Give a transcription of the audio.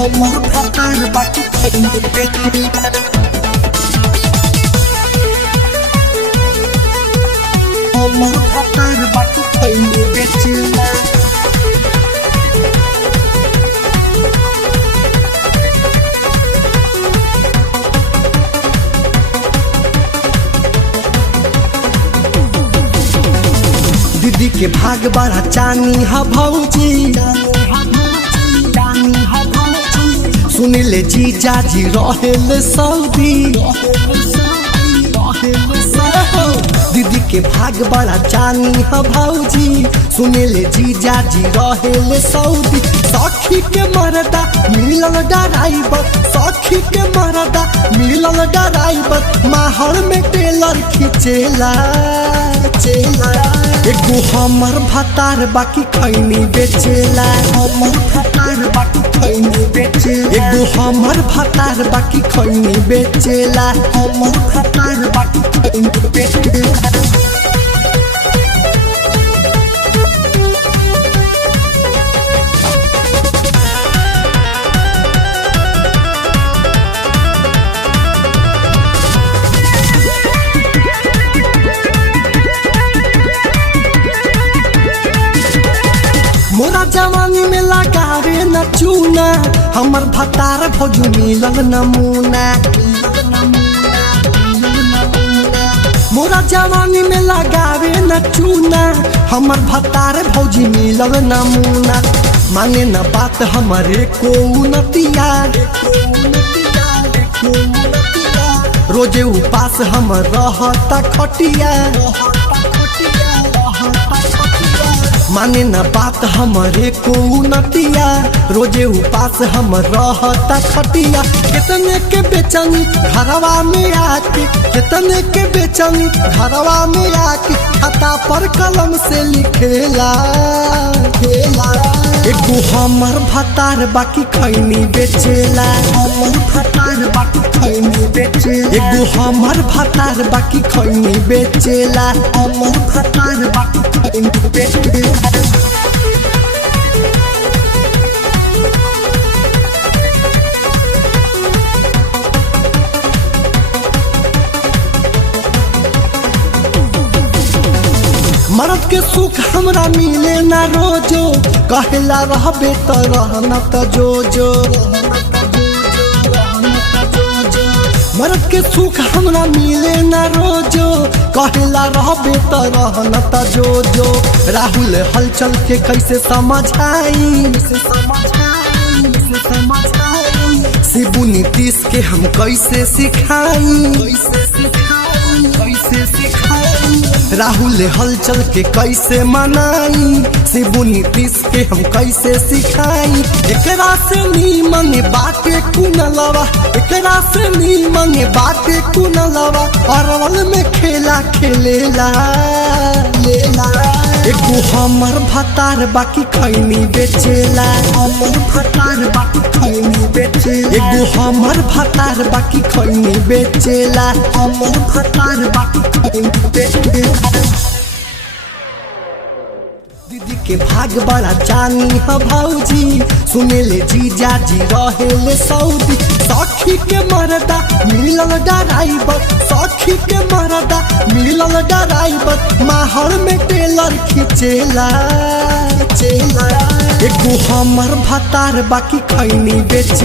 हमर भतार बाकी खैनी बेचेला हमर भतार बाकी खैनी बेचेला दीदी के भाग बड़ा चानी हा भौजी सुनिले जीजा जी रहेले सऊदी दीदी के भाग बड़ा चानी हा भौजी सुनिले जीजा जी रहेले सऊदी सखी के मरदा मिलल ड्राइवर सखी के मरदा मिलल ड्राइवर माहौल में टेलर खिंचेला एगो हमर भतार बाकी खैनी बेचेला हमर भतार बाकी खैनी बेचेला एगो हमर भतार बाकी खैनी बेचेला हमर भतार बाकी खैनी बेचेला मोरा जवानी में लगावे न चूना हमर भतार भौजी मिलल नमूना मोरा जवानी में लगावे न चूना हमर भतार भौजी मिलल नमूना माने न बात हमरे को नतिया रोजे उपास हम रहता खटिया माने न बात हमरे को नतिया रोजे उपास हम रहता खटिया कितने के बेचनी घरवा में आके कितने के बेचनी घरवा में आके खाता पर कलम से लिखेला एगो हमर भतार बाकी खैनी बेचेला हमर भतार बाकी खैनी बेचेला एगो हमर भतार बाकी खैनी बेचेला हमर भतार बाकी खैनी बेचेला मर्द के सुख हमरा मिले ना रोजो कहेला रहबे त रहना त जो मर्द के सुख हमरा मिले ना रोजो कहेला रहबे त रहना त जो राहुल हलचल के कैसे समझाई शिबू नीतीश के हम कैसे सिखाई राहुल हलचल के कैसे मनाई शिबू नीतीश के हम कैसे सिखाई एकरा से नीमन बाटे कुनलवा एकरा से नीमन बाटे कुनलवा अरवल में खेला खेलेला एगो हमर भतार बाकी खैनी बेचेला हमर भतार बाकी खैनी बेचेला एगो हमर भतार बाकी खैनी बेचेला हमर भतार बाकी खैनी बेचेला दीदी के भाग बड़ा चानी हा भौजी सुनेले जीजा जी रहेले सऊदी सखी के मरदा मिलल ड्राइवर सखी के मरदा मिलल ड्राइवर माहौल में टेलर खिंचेला एगो हमर भतार बाकी खैनी बेचे